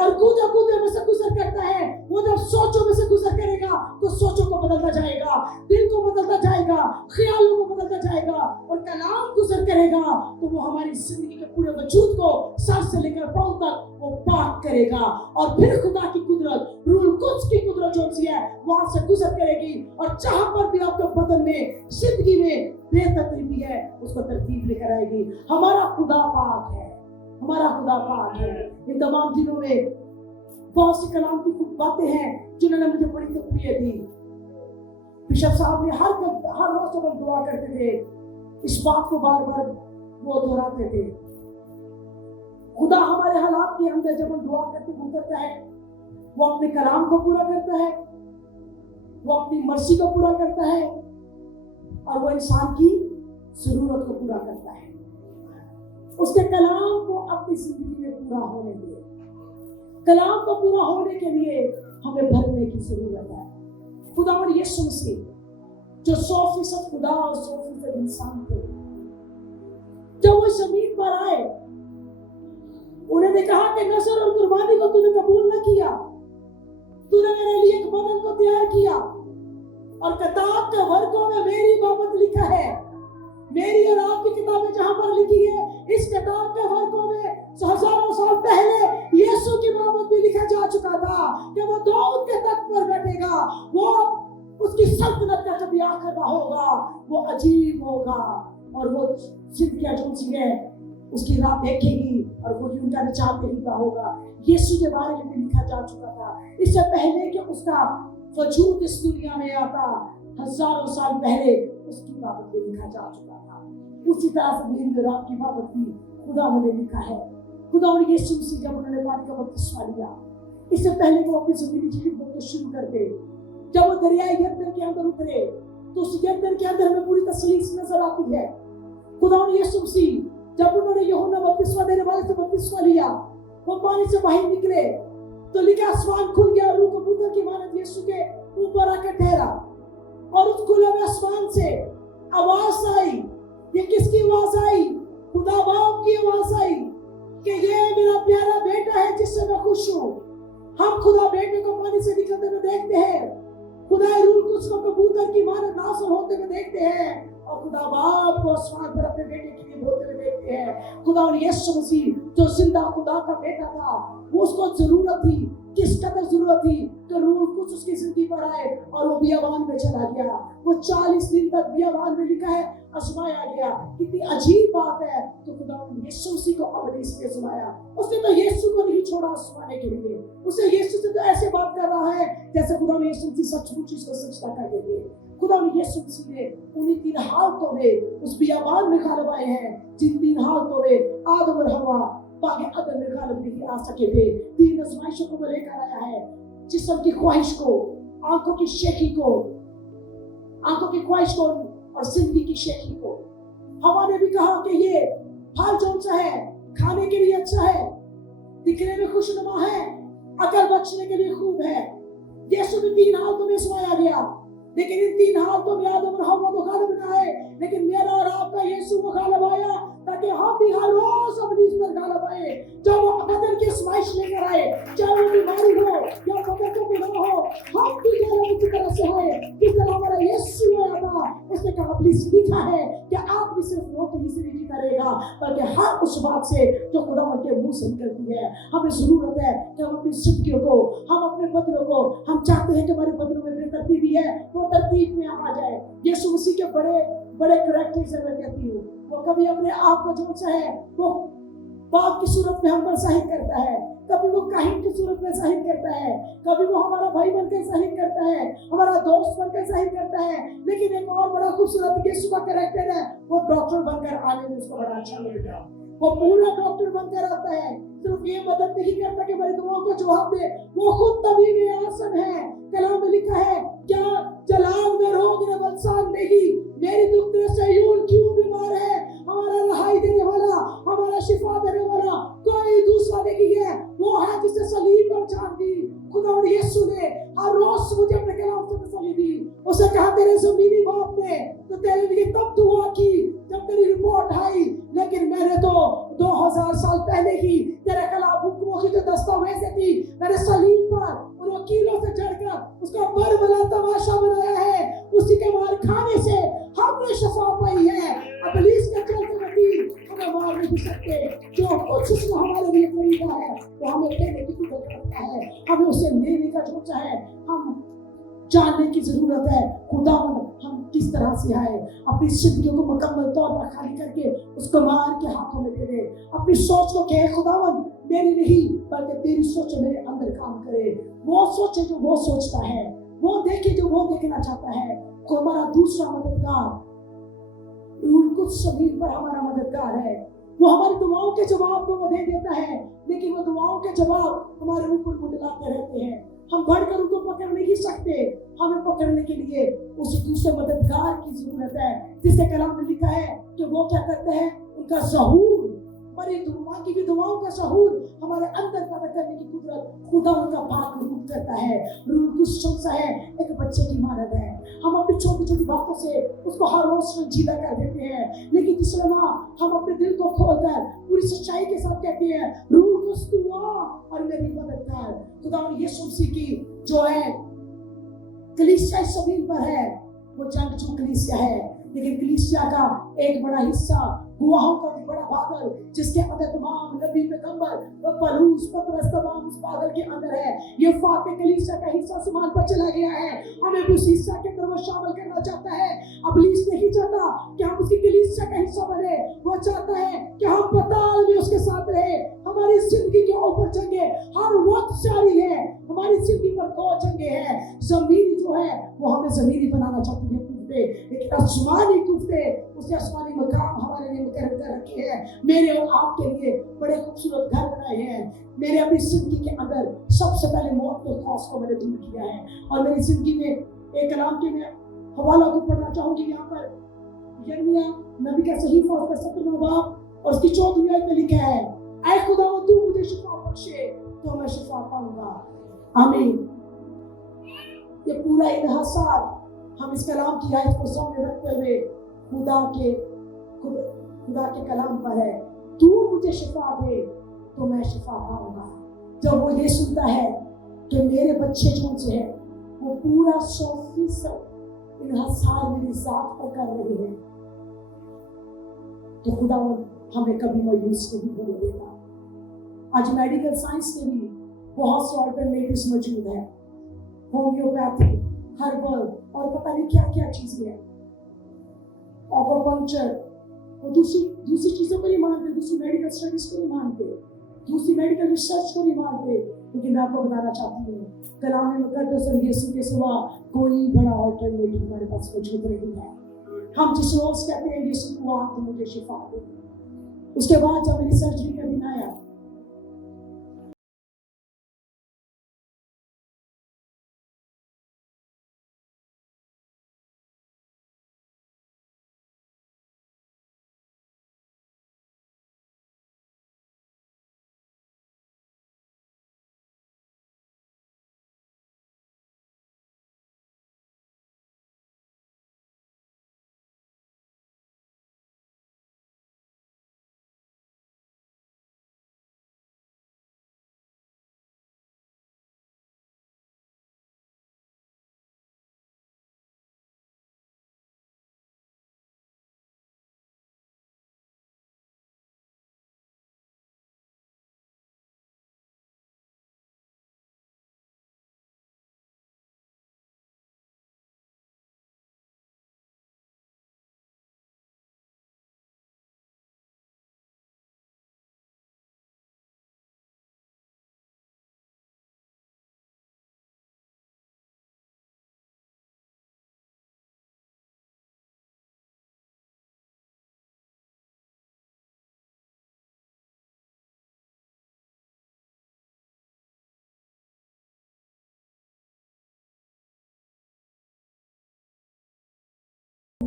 और कूदे में से गुजर करता है, वो जब सोचों में से गुजर करेगा तो सोचों को बदलता जाएगा, दिल को बदलता जाएगा, ख्यालों को बदलता जाएगा, और कलाम गुजर करेगा तो वो हमारी जिंदगी के पूरे वजूद को सर से लेकर पांव तक वो पाक करेगा। और फिर खुदा की कुदरत, रूह कुद्स की कुदरत जो सी है वहां से गुजर करेगी, और जहां पर भी आपके बदन में, जिंदगी में बेतरतीबी है, उसको तरतीब लेकर आएगी। हमारा खुदा पाक है, हमारा खुदा पाक है। इन तमाम दिनों में बहुत सी कलाम की कुछ बातें हैं जिन्होंने मुझे बड़ी तकलीफ दी। बिशप साहब ने हर रोज जब दुआ करते थे, इस बात को बार बार वो दोहराते थे। खुदा हमारे हालात के अंदर जब हम दुआ करते गुजरता है, वो अपने कलाम को पूरा करता है, वो अपनी मर्जी को पूरा करता है, और वो इंसान की जरूरत को पूरा करता है। उसके कलाम को अपनी जिंदगी में पूरा होने दिए। कलाम को पूरा होने के लिए हमें भरने की जरूरत है। खुदा और यीशु मसीह जो 100% खुदा और 100% इंसान थे, जब वो जमीन पर आए, उन्होंने कहा कि नज़र और कुर्बानी को तूने कबूल न किया, तूने मेरे लिए एक बदन को तैयार किया, और किताब के वर्गों में मेरी बाबत लिखा है। मेरी और आपकी किताबें जहां पर लिखी है, इस किताब के वर्गों में हजारों साल पहले यीशु की बाबत भी लिखा जा चुका था कि वो दाऊद के तख्त पर बैठेगा, वो उसकी सल्तनत का कभी आखिर ना होगा, वो अजीब होगा, और वो जिंदगी जो सी है उसकी राह देखेगी, और वो उनका निजात देता होगा। यीशु के बारे में भी लिखा जा चुका था। इससे पहले कि उसका वजूद इस दुनिया में आता, हजारों साल पहले उसकी बाबत भी लिखा जा चुका था। उसी तरह से मेरी रात की बाबत भी खुदा ने लिखा है। खुदा और यीशु मसीह जब उन्होंने पानी का बपतिस्मा लिया, इससे पहले वो अपनी जिंदगी की खिदमत को शुरू करते, जब वो दरियाए यरदन के अंदर उतरे, तो उस यरदन के अंदर हमें पूरी तसलीस नजर आती है। खुदा और यीशु मसीह जब उन्होंने यूहन्ना बपतिस्मा देने वाले से बपतिस्मा लिया, वो पानी से बाहर निकले तो लिखा आसमान खुल गया, रूह कबूतर की मानद यीशु के ऊपर आकर ठहरा, और उस खुले हुए आसमान से आवाज आई। ये किसकी आवाज आई? खुदा बाप की आवाज आई कि ये मेरा प्यारा बेटा है जिससे मैं खुश हूँ। हम खुदा बेटे को पानी से निकलते हुए देखते हैं, खुदा रूह कुछ को कबूतर की मानद नाज़िल होते हुए देखते हैं, और खुदा बाप को आसमान पर अपने बेटे के लिए बोलते हुए देखते हैं। खुदा और यीशु मसीह जो जिंदा खुदा का बेटा था, वो उसको जरूरत थी, किस कदर जरूरत थी कि रूह कुछ उसकी जिंदगी पर आए, और वो बियाबान में चला गया। वो 40 दिन तक बियाबान में लिखा है आजमाया गया। कितनी अजीब बात है। तो खुदा ने यीशु मसीह को अपने इसलिए आजमाया। उसने तो यीशु को नहीं छोड़ा आजमाने के लिए, उसे यीशु से तो ऐसे बात कर रहा है जैसे खुदा ने यीशु मसीह सचमुच इसको सचता कर देंगे। खुदा ने यीशु मसीह ने उन्हीं 3 हालतों में उस बियाबान में गालिब आए हैं, जिन 3 हालतों में आदम और हवा बागे अदन में गालिब नहीं आ सके थे। 3 आजमाइशों को वो लेकर आया है, जिस्म की ख्वाहिश को, आंखों की शेखी को, आंखों की ख्वाहिश को, और जिंदगी की शेखी को। हवा ने भी कहा कि ये फल कौन सा है, खाने के लिए अच्छा है, दिखने में खुशनुमा है, अकल बख्शने के लिए खूब है। यीशु भी 3 हालतों में सुनाया गया, लेकिन इन 3 हालतों में आदम और हवा तो गालिब न आए, लेकिन मेरा और आपका यीशु वो गालिब आया, ताकि हम भी हर रोज अपनी इस पर गालिब आए। जब वो बदन की आजमाइश लेकर इबलीस लिखा है कि आदमी सिर्फ रोटी ही से नहीं जीता रहेगा बल्कि हर उस बात से जो खुदावंद के मुंह से निकलती है। हमें जरूरत है कि हम अपनी जिंदगियों को, हम अपने बदलों को, हम चाहते हैं कि हमारे बदलों में बेतरतीबी है वो तरतीब में आ जाए। यीशु मसीह के बड़े बड़े करैक्टर से मैं कहती हूँ, वो कभी अपने आप को जो सा है वो बाप की सूरत में हम पर जाहिर करता है, कभी वो काहिन की सूरत में जाहिर करता है, कभी वो हमारा भाई बनकर जाहिर करता है, हमारा दोस्त बनकर जाहिर करता है। लेकिन एक और बड़ा खूबसूरत यीशु का कैरेक्टर है, वो डॉक्टर बनकर आने में उसको बड़ा अच्छा लगता है। वो पूरा डॉक्टर बनकर आता है, सिर्फ ये मदद नहीं करता कि मेरी दुआओं को जवाब दे, वो खुद तबीब आसन है। कलाम में लिखा है, क्या जलाल में रोग ने बलसान नहीं, मेरी दुख से यूं क्यों बीमार है। हमारा रहाई देने वाला, हमारा शिफा देने वाला कोई दूसरा नहीं है, वो है जिसे सलीब पर जान दी। खुदा और यीशु ने हर रोज मुझे अपने कलाम से तसल्ली दी। उसे कहा तेरे ज़मीनी बाप ने तो तेरे लिए तब दुआ की जब तेरी रिपोर्ट आई, लेकिन मैंने तो 2000 साल पहले ही तेरे खिलाफ हुक्मों की जो दस्तावेज़ें थी मैंने सलीब पर उन वकीलों से चढ़कर उसका बरबला तमाशा बनाया है। उसी के मार खाने से हमने शफा पाई है। इब्लीस के चलते वकील हमें मार नहीं सकते। जो कुछ उसने हमारे लिए खरीदा है वो हमें देने की कुदरत रखता है, हमें उसे लेने का जो चाहे हम जानने की जरूरत है। खुदावंद हम किस तरह से आए, अपनी जिंदगियों को मुकम्मल तौर पर खाली करके उसको मार के हाथों में दे दे। अपनी सोच को कहे खुदावंद मेरी नहीं बल्कि तेरी सोच मेरे अंदर काम करे। वो सोचे जो वो सोचता है, वो देखे जो वो देखना चाहता है। को हमारा दूसरा मददगार कुछ जमीन पर हमारा मददगार है। वो हमारी दुआओं के जवाब को वो दे देता है, लेकिन वो दुआओं के जवाब हमारे ऊपर मुंडलाते रहते हैं। हम बढ़कर उनको पकड़ नहीं सकते। हमें पकड़ने के लिए उस दूसरे मददगार की जरूरत है, जिससे कलाम में लिखा है कि वो क्या करते हैं, उनका ज़हूर, बड़ी दुआ की भी दुआओं का ज़हूर हमारे अंदर पैदा करने की कुदरत खुदा उनका पाक रूप करता है। रूह कुछ शख्स है, एक बच्चे की मानद है। हम अपनी छोटी छोटी बातों से उसको हर रोज संजीदा कर देते हैं, लेकिन दूसरे माँ हम अपने दिल को खोलकर पूरी सच्चाई के साथ कहते हैं रूह कुछ दुआ और मेरी मदद कर। खुदा यीशु मसीह की जो है कलीसिया इस जमीन पर है, वो जंगजू कलीसिया है, लेकिन कलीसिया का एक बड़ा हिस्सा गुआहों का भी बड़ा बादल, जिसके अंदर तमाम नबी पैगंबर पलूस पतरस तमाम उस बादल के अंदर है। ये फाते कलीसिया का हिस्सा आसमान पर चला गया है, हमें भी उस हिस्सा के अंदर वो शामिल करना चाहता है। इब्लीस नहीं चाहता कि हम उसकी कलीसिया का हिस्सा बने, वो चाहता है कि हम पताल में उसके साथ रहे। हमारी जिंदगी के ऊपर जंगे हर वक्त जारी है, हमारी जिंदगी पर दो जंगे हैं। जमीनी जो है वो हमें जमीनी बनाना चाहती है कुत्ते, लेकिन आसमानी कुत्ते उसके आसमानी मकाम हमारे लिए मुकर्रर कर रखे हैं। मेरे और आपके लिए बड़े खूबसूरत घर बनाए हैं। मेरे अपनी जिंदगी के अंदर सबसे पहले मौत के खौफ को मैंने दूर किया है, और मेरी जिंदगी में एक कलाम के मैं हवाला को पढ़ना चाहूंगी। यहाँ पर यिर्मयाह नबी का सहीफा उसका 7वां बाब और उसकी 4वीं आयत में लिखा है, ऐ खुदा तू मुझे शिफा बख्शे तो मैं शिफा पाऊंगा। आमीन। ये पूरा इन्हासार हम इस कलाम की आयत को सामने रखते हुए खुदा के कलाम पर है, तू मुझे शिफा दे तो मैं शिफा पाऊंगा। जब वो ये सुनता है कि मेरे बच्चे जो से है वो पूरा 100% इन्हासार मेरी जात पर कर रहे हैं, तो खुदा हमें कभी मायूस नहीं होने देगा। आज मेडिकल साइंस में भी बहुत से ऑल्टरनेटिव्स मौजूद है, होम्योपैथी, हर्बल और पता नहीं क्या क्या चीजें हैं, ऑक्यूपंक्चर, वो दूसरी चीजों को नहीं मानते, दूसरी मेडिकल स्टडीज को नहीं मानते, दूसरी मेडिकल रिसर्च को नहीं मानते। लेकिन मैं आपको बताना चाहती हूँ कलाम मुकद्दस और यीशु के सिवा कोई बड़ा ऑल्टरनेटिव हमारे पास मौजूद नहीं है। हम जिस रोज कहते हैं यीशु को आ तो मुझे शिफा दे, उसके बाद जब रिसर्च भी कभी ना आया,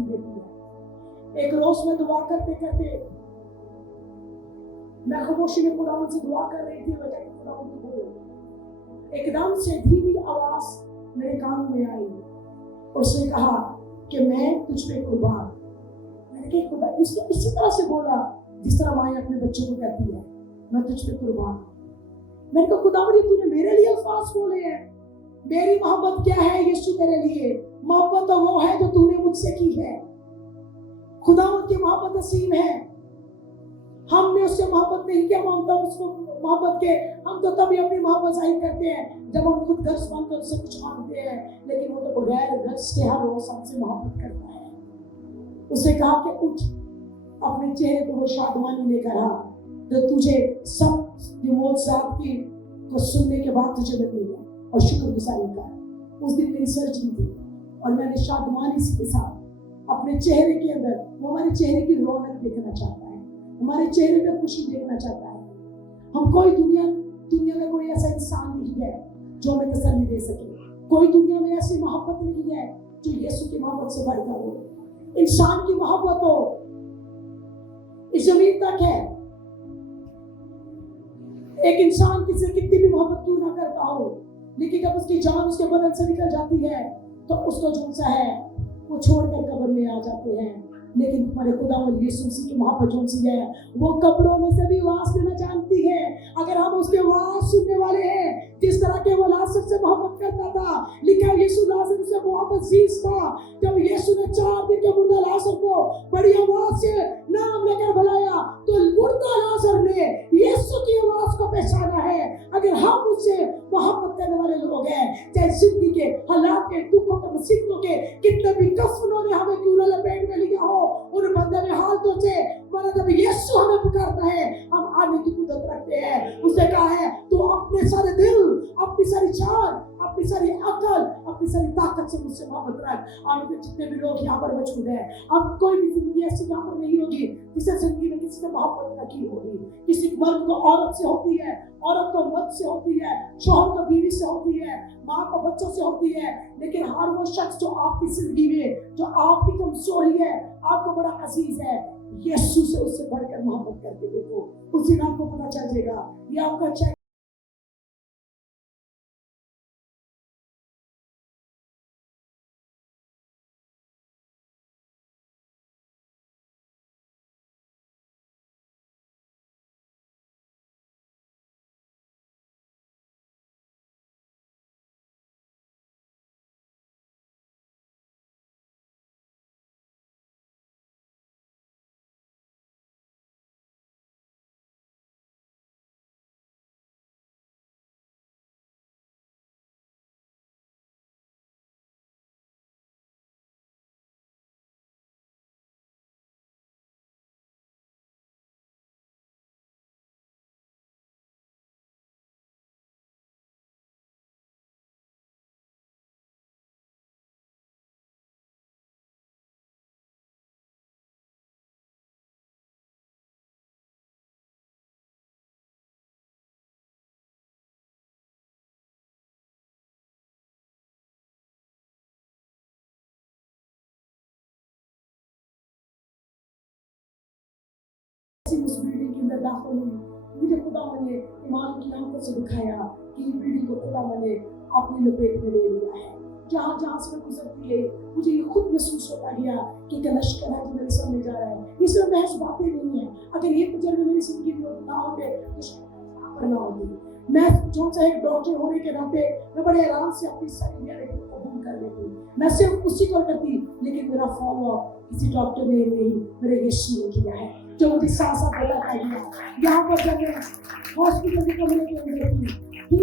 देती है। एक रोज में दुआ करते करते मैं खामोशी में खुदावंद से दुआ कर रही थी, बजाय खुदावंद को बोलो। एकदम से धीमी आवाज मेरे कान में आई और उसने कहा कि मैं तुझ पे कुर्बान। मैंने कहा खुदा इसी तरह से बोला जिस तरह माँ अपने बच्चों को कहती है, मैं तुझ पे कुर्बान। मैंने कहा खुदावंद तूने मेरे लिए अल्फाज बोले हैं, मेरी मोहब्बत क्या है यीशु तेरे लिए? मोहब्बत तो वो है जो तूने मुझसे की है। खुदावंद की मोहब्बत असीम है, हमने उससे मोहब्बत नहीं किया, मानता उसको मोहब्बत के हम तो तभी अपनी मोहब्बत जाहिर करते हैं जब हम खुद गर्ज मानकर उससे कुछ मांगते हैं, लेकिन वो तो बगैर गर्ज के हर रोज हमसे मोहब्बत करता है। उसे कहा कि उठ, अपने चेहरे पर वो शादमानी लेकर आ जो तुझे सब मौजज़ात की को सुनने के बाद तुझे मिली है, और शुक्रगुजारी कर। उस दिन मेरी सर्जरी थी और मैंने शादमानी के साथ अपने चेहरे के अंदर, वो हमारे चेहरे की रौनक देखना चाहता है, हमारे चेहरे में खुशी देखना चाहता है। हम कोई दुनिया में कोई ऐसा इंसान नहीं है जो हमें तसल्ली दे सके, कोई दुनिया में ऐसी मोहब्बत नहीं है जो यीशु की मोहब्बत से बढ़कर हो। इंसान की मोहब्बत हो इस जमीन तक है। एक इंसान किसी कितनी भी मोहब्बत क्यों ना करता हो, लेकिन जब उसकी जान उसके बदन से निकल जाती है तो उसको जो सा है वो छोड़कर कब्र में आ जाते हैं। लेकिन हमारे खुदावंद यीशु मसीह की मोहब्बत जो सी है वो कब्रों में से भी आवाज देना जानती है। अगर हम उसके आवाज सुनने वाले हैं, जिस तरह के वो लाजर से मोहब्बत करता था, लिखा यीशु लाजर से बहुत अजीज था। जब यीशु ने 4 दिन के मुर्दा लाजर को बड़ी आवाज से नाम लेकर बुलाया तो मुर्दा लाजर ने यीशु की आवाज को पहचाना है। अगर हम उससे मोहब्बत करने वाले लोग हैं, चाहे जिंदगी के हालात के, दुखों के, मुसीबतों के कितने भी कफनों ने हमें क्यों न लपेट में लिया हो, उन बंदे में हालतों से मगर जब यीशु हमें पुकारता है हम आने की कुदरत रखते हैं। उसने कहा है तू अपने सारे दिल, अपनी सारी जान, अपनी सारी अकल, अपनी सारी ताकत से मुझसे मोहब्बत रख। आज के जितने भी लोग यहाँ पर मौजूद हैं, अब कोई भी जिंदगी ऐसी यहाँ पर नहीं होगी जिसे जिंदगी में किसी से मोहब्बत न की होगी। किसी मर्द को औरत से होती है, औरत को मर्द से होती है, शौहर को बीवी से होती है, माँ को बच्चों से होती है। लेकिन हर वो शख्स जो आपकी जिंदगी में, जो आपकी कमजोरी है, आपको बड़ा अजीज है, यीशु से उससे बढ़कर मोहब्बत करके देखो, उस दिन आपको पता चल जाएगा ये आपका अच्छा उस बिल्डिंग के अंदर दाखिल हुई। मुझे खुदा ने ईमान की आंखों से दिखाया कि ये बिल्डिंग को खुदा ने अपनी लपेट में ले लिया है। जहाँ जहाँ से गुजरती है मुझे ये खुद महसूस होता गया कि एक लश्कर है जो मेरे सामने जा रहा है। ये सिर्फ महज बातें नहीं है, अगर ये तजर्बे मेरी जिंदगी में ना होते तो शायद पर ना होती। मैं जो सा एक डॉक्टर होने के नाते मैं बड़े आराम से अपनी सारी रियलिटी को कबूल कर लेती, मैं सिर्फ उसी को करती, लेकिन मेरा फॉलो किसी डॉक्टर ने नहीं, मेरे यीशु ने किया है जो मुझे साथ साथ बताता गया। यहाँ पर जब मैं हॉस्पिटल के कमरे के अंदर थी,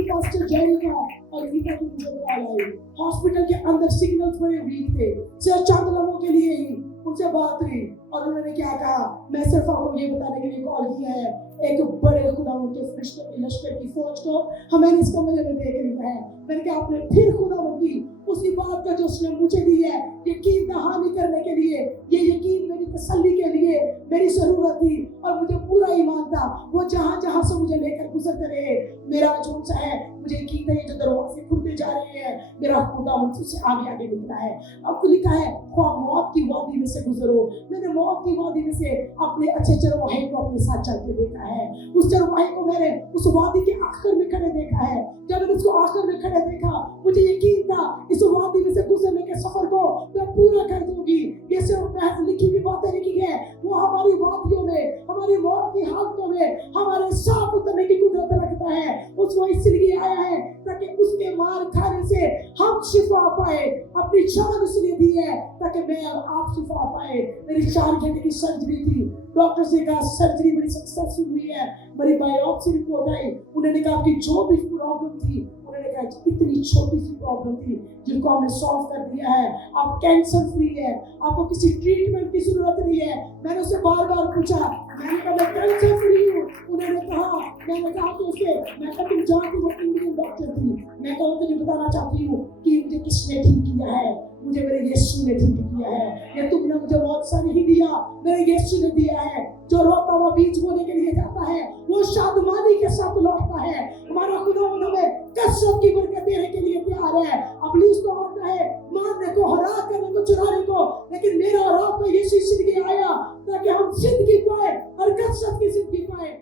पास्टर जेरी का और गीता की मुझे कॉल आई। हॉस्पिटल के अंदर सिग्नल्स बड़े वीक थे, सिर्फ चंद लम्हों के लिए ही उनसे बात हुई और उन्होंने क्या कहा, मैं सिर्फ आपको ये बताने के लिए कॉल किया है, एक बड़े खुदावंद के फरिश्तों की लश्कर की फौज को हमें इस कमरे में देख लिया है। मैंने कहा आपने फिर खुदावंद की उसी बात का जो उसने मुझे दी है यकीन दहानी करने के लिए, ये यकीन मेरी तसल्ली के लिए मेरी जरूरत थी और मुझे पूरा ईमान था वो जहां जहां से मुझे लेकर गुजरते रहे। मेरा जो सा है मुझे यकीन है जो दरवाजे खुलते जा रहे हैं, मेरा खुदा मुझसे आगे आगे निकला है। अब तो लिखा है ख्वाह मौत की वादी में से गुजरो, मैंने मौत की वादी में से अपने अच्छे चरवाहे को अपने साथ चलते देखा है। उस चरवाहे को मैंने उस वादी के आखिर में खड़े देखा है। जब मैंने उसको आखिर में खड़े देखा मुझे यकीन था इस वादी में से गुजरने के सफर को मैं पूरा कर दूंगी। ये सिर्फ महज लिखी हुई बातें लिखी है, वो हमारी वादियों में, हमारी मौत की हालतों में हमारे साथ उतरने की कुदरत रखता है। उसको इसलिए आया है ताकि उसके मार खाने से हम शिफा पाए। अपनी जान इसलिए दी है ताकि मैं और आप शिफा पाए। मेरी 4 घंटे की सर्जरी थी, डॉक्टर से कहा सर्जरी बड़ी सक्सेसफुल हुई है। मेरी बायोप्सी रिपोर्ट आई, उन्होंने कहा कि जो भी प्रॉब्लम थी, उन्होंने कहा इतनी छोटी सी प्रॉब्लम थी जिनको हमने सॉल्व कर दिया है, आप कैंसर फ्री है, आपको किसी ट्रीटमेंट की जरूरत नहीं है। मैंने उससे बार बार पूछा, मैंने कहा मैं कैंसर फ्री हूँ। मैंने कहा कि उसे, मैं कहा तुम जानती हो इंडियन डॉक्टर थी, मैं कहा तुझे बताना चाहती हूँ कि मुझे किसने ठीक किया है, मुझे मेरे यीशु ने ठीक किया है। ये तुमने मुझे बहुत सा नहीं दिया, मेरे यीशु ने दिया है। जो रोता हुआ बीज बोने के लिए जाता है वो शादमानी के साथ लौटता है। हमारा खुदा हमें कसरत की बरकत देने के लिए तैयार है। इब्लीस तो आता है मारने को, हरा करने को, चुराने को, लेकिन मेरा और आपका यीशु इसलिए आया ताकि हम जिंदगी पाए और कसरत की जिंदगी पाए।